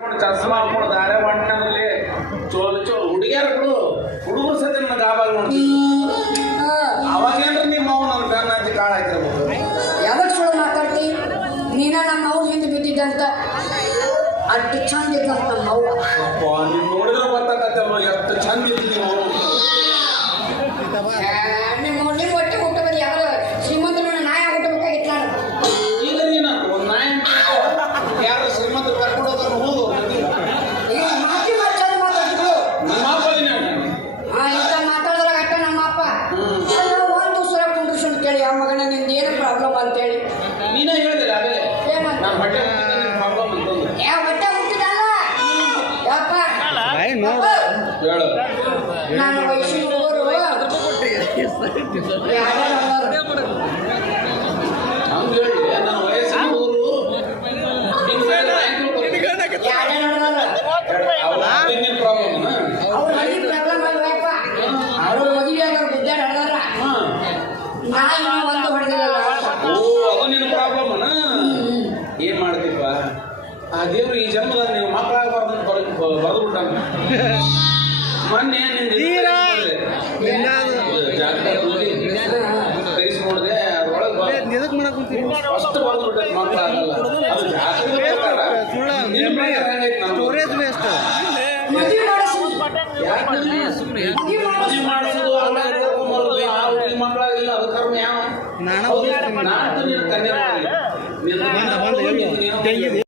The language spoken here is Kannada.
ಚಸ್ಮಾ ಹಾಕೊಂಡು ದಾರೆ ಹೊಂಟಲ್ಲಿ ಚೋಲು ಚೋಲು ಹುಡುಗಿಯರು ಹುಡುಗರು ಸತಿ ನನಗೆ ಆವಾಗ ನೋಡ್ತೀವಿ. ಅವಾಗೇನ್ರಿ ನಿಮ್ಮ ಅವ್ ನನ್ನ ಬೆನ್ನ ಹತ್ತಿ ಕಾಳ ಹಾಕಿರ್ಬೋದು. ಯಾವಾಗ ಸುಳ್ಳು ಮಾತಾಡ್ತಿ? ನೀನ ನಮ್ಮ ಅವ್ವ ಹಿಂದೆ ಬಿದ್ದಿದ್ದಂತ ಅಷ್ಟು ಚಂದ ಇದ್ದಂತ ನಮ್ಮ ಅವ್ವ. ಅಪ್ಪ ನೀವು ನೋಡಿದ್ರೆ ಗೊತ್ತಾಗತ್ತಲ್ವ ಎಷ್ಟು ಚಂದ ಇದ್ದೀವಿ ನಾವು. ನಿಮ್ಮ ಹೊಟ್ಟೆ ಹುಟ್ಟಬೇಕು ಯಾವ ಶ್ರೀಮಂತನ ನಾಯ ಹುಟ್ಟಬೇಕಾಗಿತ್ತು ನಾನು. ಈಗ ನೀನು ಒಂದು ನಾಯಿ ಯಾರು ಶ್ರೀಮಂತರು ಕರ್ಕೊಂಡು ಹೋಗೋರು ಹೋಗು. ಈಗ ಮಾತಿ ಚಂದ ಮಾತಾಡ್ತಿದ್ರು. ನಿಮ್ಮ ಅಪ್ಪನೇ ಇಂಥ ಮಾತಾಡಿದ್ರಾಗ ಅಟ್ಟ ನಮ್ಮ ಅಪ್ಪ ಒಂದು ಸುರ ಕುಂಡ್ರಿಸ್ಕೊಂಡು ಕೇಳಿ ಆ ಮಗನ ನಿಂದ ಏನು ಪ್ರಾಬ್ಲಮ್ ಅಂತೇಳಿ ನೀನೇ ಹೇಳಿದಿಲ್ಲ ಅದೇ ಏನಂತ ನಾನು ಹೊಟ್ಟೆ ಪ್ರಾಬ್ಲಮ್ ಅಂತಂದು ಯಾವ ಹೊಟ್ಟೆ ಹುಟ್ಟಿದಲ್ಲ ಯಪ್ಪ ಹೇಳು. ನಾನು ವಯಸ್ಸಿನ ಹುಡುಗರು ಹಂಗೆ ಹೇಳಿ ನನ್ನ ವಯಸ್ಸಿನ ಊರು ಪ್ರಾಬ್ಲಮ್ ಅವ್ರ ಮನೆ ಪ್ರಾಬ್ಲಮ್ ಅಲ್ವಪ್ಪ. ಅವ್ರ ಮದುವೆ ಆಗೋರು ಬುದ್ಧಾರ ಹಡ್ದಾರ ನಾ ಇನ್ನೂ ಒಂದು ಹೊಡೆದಿಲ್ಲ. ಓ ಅದು ನಿನ್ನ ಪ್ರಾಬ್ಲಮ್ ಏನ್ ಮಾಡ್ತೀಪ್ಪ ಆ ದೇವ್ರು ಈ ಜನ್ಮದಾಗ ನೀವು ಮಕ್ಕಳಾಗಬಾರ್ದು ಬರೆದು ಬಿಟ್ಟ ಮೊನ್ನೆ ತೆಗಿಸಿ ನೋಡಿದೆ ಅದ್ರೊಳಗೆ ಫಸ್ಟ್ ಬರೆದು ಬಿಟ್ಟೆ ಮಕ್ಕಳಾಗಲ್ಲ ಅದು ಜಾಸ್ತಿ ಮದುವೆ ಮಾಡಿಸೋದು ಮಕ್ಕಳಾಗಿಲ್ಲ ಅದು ಕರ್ಮ ಯಾವ ನಾನು ಕನ್ಯಾ